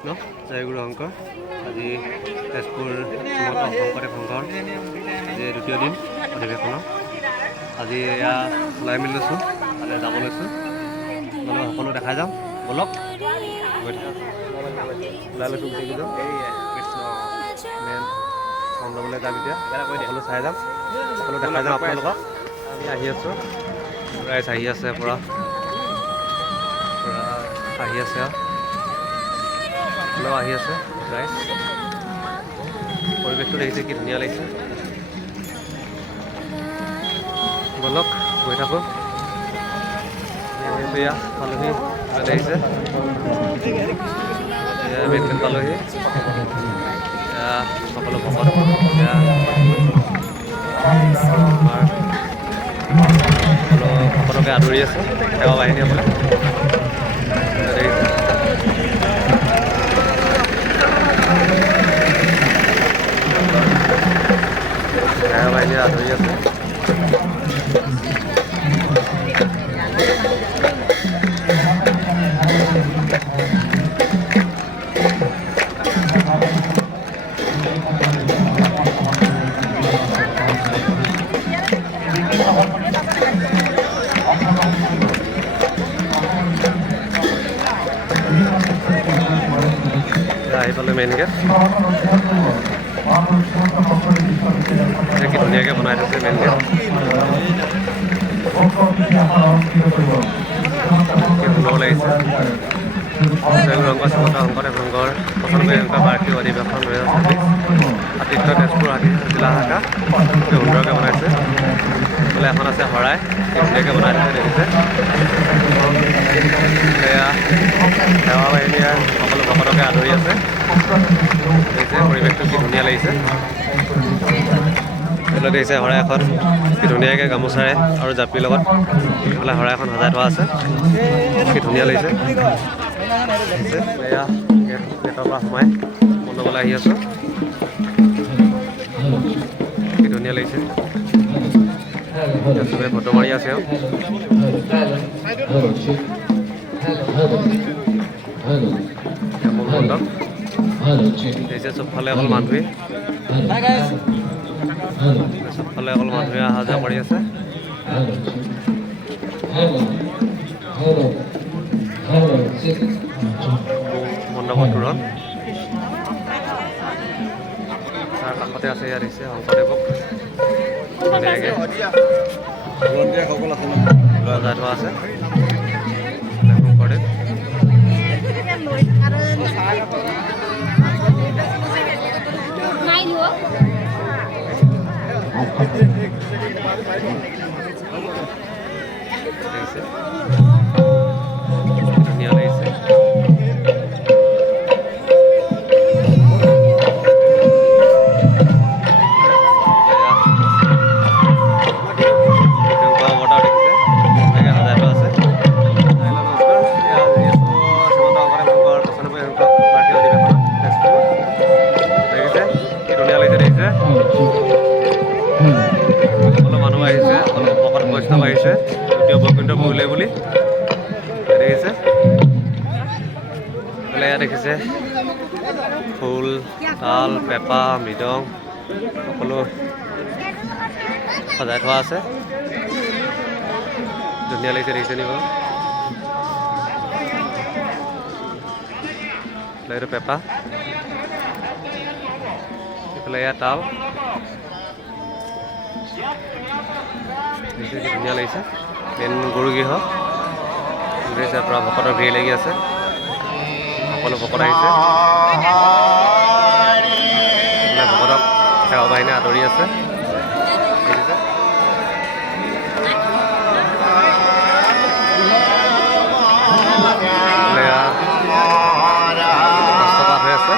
জয়গুৰু শংকৰ আজি তেজপুৰ শ্ৰীমন্ত শংকৰদেৱ সংঘৰ আজি দ্বিতীয় দিন অধিৱেশনৰ আজি এয়া ওলাই মেলি লৈছোঁ তালৈ যাব লৈছোঁ মানে সকলো দেখাই যাম বলক গৈ থাকা ওলাই লৈছোঁ গোটেইকেইজন মেইন মণ্ডপলৈ যাম এতিয়া সকলো চাই যাম সকলো দেখাই যাম আপোনালোকক আমি আহি আছোঁ ৰাইজ আহি আছে পূৰা আহি আছে আহি আছে ৰাইজ পৰিৱেশটো দেখিছে কি ধুনীয়া লাগিছে বলক গৈ থাকোঁ এয়া পালোহি আহিছে এয়া মেইন গেট পালোহি এয়া সকলো ভকত এয়া আমাৰ সকলো ভকতকে আদৰি আছে সেৱা বাহিনীসকলে দেখিছে সেৱা বাহিনী আদৰি আছে আহি পালে মেইন গেট কি ধুনীয়াকৈ বনাই থৈছে মেইন গেট সুন্দৰ লাগিছে জয়গুৰু শ্ৰীমন্ত শংকৰদেৱ সংঘৰ 95 বাৰ্ষিক অধিৱেশন 2026 আতিথ্য তেজপুৰ জিলা শাখা সুন্দৰকৈ বনাইছে বোলে এখন আছে শৰাই ধুনীয়াকৈ বনাই থৈছে দেখিছে এয়া সেৱা বাহিনীয়ে সকলো ভকতকে আদৰি আছে দেখিছে পৰিৱেশটো কি ধুনীয়া লাগিছে দেখিছে শৰাই এখন কি ধুনীয়াকৈ গামোচাৰে আৰু জাপিৰ লগত ইফালে শৰাই এখন সজাই থোৱা আছে কি ধুনীয়া লাগিছে এয়া গেটৰ পৰা সোমাই মণ্ডপলৈ আহি আছোঁ কি ধুনীয়া লাগিছে চবে ফটো মাৰি আছে মণ্ডপ দেখিছে চবফালে অকল মানুহে চবফালে অকল মানুহে অহা যোৱা কৰি আছে মণ্ডপৰ দূৰত তাৰ কাষতে আছে ইয়াত দিছে শংকৰদেৱক ধুনীয়াকৈ সজাই থোৱা আছে শংকৰদেৱ ধুনীয়া লাগিছে সকলো মানুহ আহিছে সকলো ভকত বৈষ্ণৱ আহিছে দ্বিতীয় বৈকুণ্ঠ পৰহিলৈ বুলি দেখিছে ইয়াত দেখিছে খোল তাল পেঁপা মৃদং সকলো সজাই থোৱা আছে ধুনীয়া লাগিছে দেখিছে নি বাৰু এইটো পেঁপা এইফালে এয়া তাল ধুনীয়া লাগিছে মেইন গুৰুগৃহ দেখিছে পূৰা ভকতৰ ভিৰ লাগি আছে সকলো ভকত আহিছে ভকতক সেৱা বাহিনীয়ে আদৰি আছে দেখিছে ৰাস্তাপাত হৈ আছে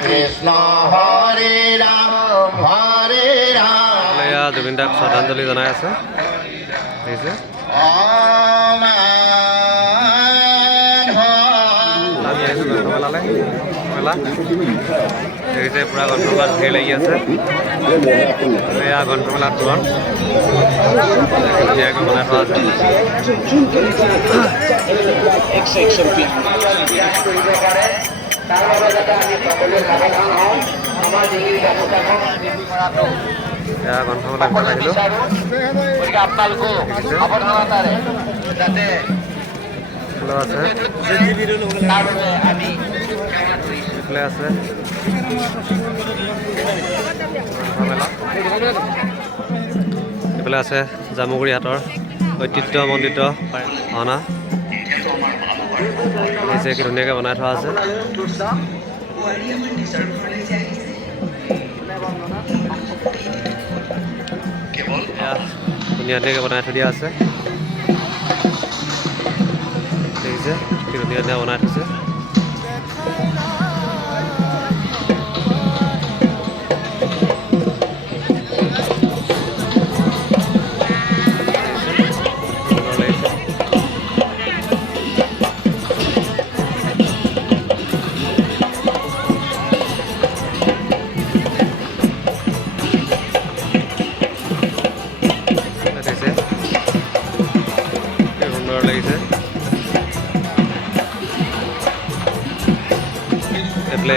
Krishna Hare Rama জুবিন দাক শ্ৰদ্ধাঞ্জলি জনাই আছে দেখিছে গ্ৰন্থমেলালৈ মেলা দেখিছে পূৰা গ্ৰন্থমেলাত ভিৰ লাগি আছে এয়া গ্ৰন্থমেলাত পুৰণ ধুনীয়াকৈ বনাই থোৱা আছে এয়া গ্ৰন্থমেলা ভিতৰত আহিলোঁ আছে এইফালে আছে গ্ৰন্থমেলা এইফালে আছে জামুগুৰি হাটৰ ঐতিহ্যমণ্ডিত ভাওনা নিজে কি ধুনীয়াকৈ বনাই থোৱা আছে ধুনীয়াকৈ বনাই থৈ দিয়া আছে দেখিছে কি ধুনীয়া ধুনীয়া বনাই থৈছে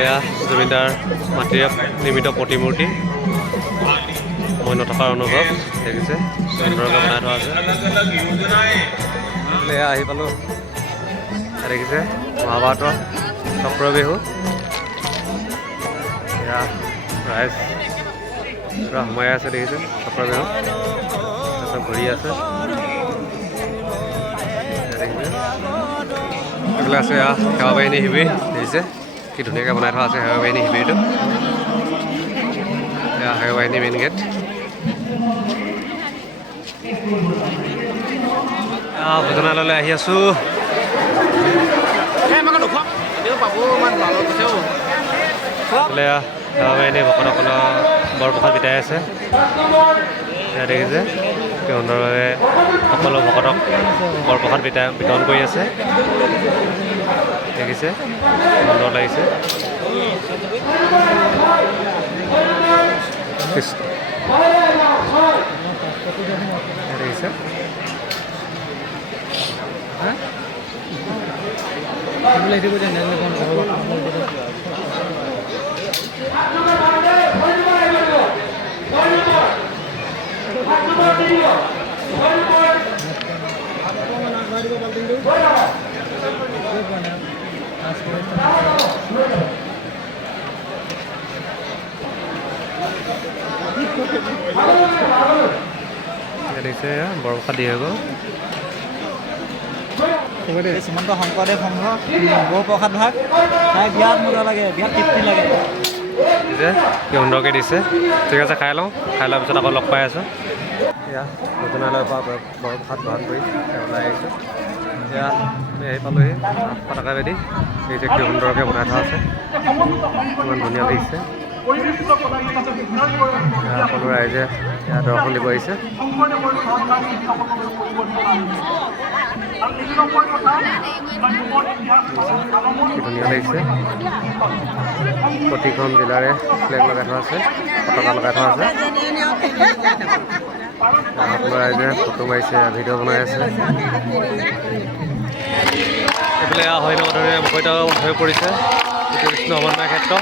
এয়া জমিদাৰ মাটিৰে নিৰ্মিত প্ৰতিমূৰ্তি মই নথকাৰ অনুভৱ দেখিছে সুন্দৰকৈ বনাই থোৱা আছে এয়া আহি পালোঁ দেখিছে মহাভাৰতৰ চক্ৰ বিহু এয়া ৰাইজ পূৰা সোমাই আছে দেখিছে চক্ৰ বিহু তাৰপিছত ঘূৰি আছে দেখিছে এইফালে আছে এয়া সেৱা বাহিনী শিবিৰ দেখিছে কি ধুনীয়াকৈ বনাই থোৱা আছে সেৱা বাহিনী শিবিৰটো এয়া সেৱা বাহিনী মেইন গেট ভোজনালয়লৈ আহি আছোঁ সেৱা বাহিনী ভকতসকলক বৰপ্ৰসাদ বিতাই আছে এয়া দেখিছে কি সুন্দৰভাৱে সকলো ভকতক বৰপ্ৰসাদ বিতৰণ কৰি আছে দেখিছে সুন্দৰ লাগিছে দেখিছে দেখিছে বৰপ্ৰসাদ দি হৈ গ'ল শ্ৰীমন্ত শংকৰদেৱ সংঘ বৰপ্ৰসাদ ভাগ খাই বিৰাট মজা লাগে বিৰাট তৃপ্তি লাগে দিছে কি সুন্দৰকৈ দিছে ঠিক আছে খাই লওঁ খাই লোৱাৰ পিছত আকৌ লগ পাই আছোঁ এয়া ভোজনালয়ৰ পৰা বৰপ্ৰসাদ গ্ৰহণ কৰি ওলাই আহিছোঁ এতিয়া আমি আহি পালোঁহি পতাকা বেদী দেখিছে কি সুন্দৰকৈ বনাই থোৱা আছে ইমান ধুনীয়া লাগিছে সকলো ৰাইজে ইয়াত দৰ্শন দিব আহিছে ধুনীয়া লাগিছে প্ৰতিখন জিলাৰে ফ্লেগ লগাই থোৱা আছে পতাকা লগাই থোৱা আছে সকলো ৰাইজে ফটো মাৰিছে ভিডিঅ' বনাই আছে এইফালে হৰিণগড়ৰে মুখৰিত হৈ পৰিছে কৃষ্ণ সমন্বয় ক্ষেত্ৰ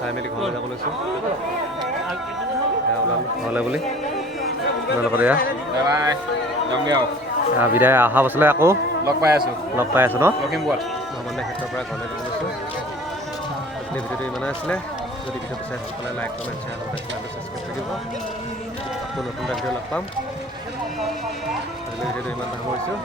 চাই মেলি ঘৰলৈ যাব লৈছোঁ ওলাম ঘৰলৈ বুলি আপোনালোকৰ এয়া বিদায় অহা বছৰলৈ আকৌ লগ পাই আছোঁ ন লখিমপুৰত ভ্ৰমণৰ ক্ষেত্ৰৰ পৰা ঘৰলৈ যাব লৈছোঁ আজিলৈ ভিডিঅ'টো ইমানেই আছিলে যদি ভিডিঅ'টো চাই ভাল পালে লাইক কমেণ্ট শ্বেয়াৰ লগতে চেনেলটো ছাবস্ক্ৰাইব কৰি দিব আকৌ নতুন এটা ভিডিঅ' লগ পাম আজিলৈ ভিডিঅ'টো ইমান সামৰিছোঁ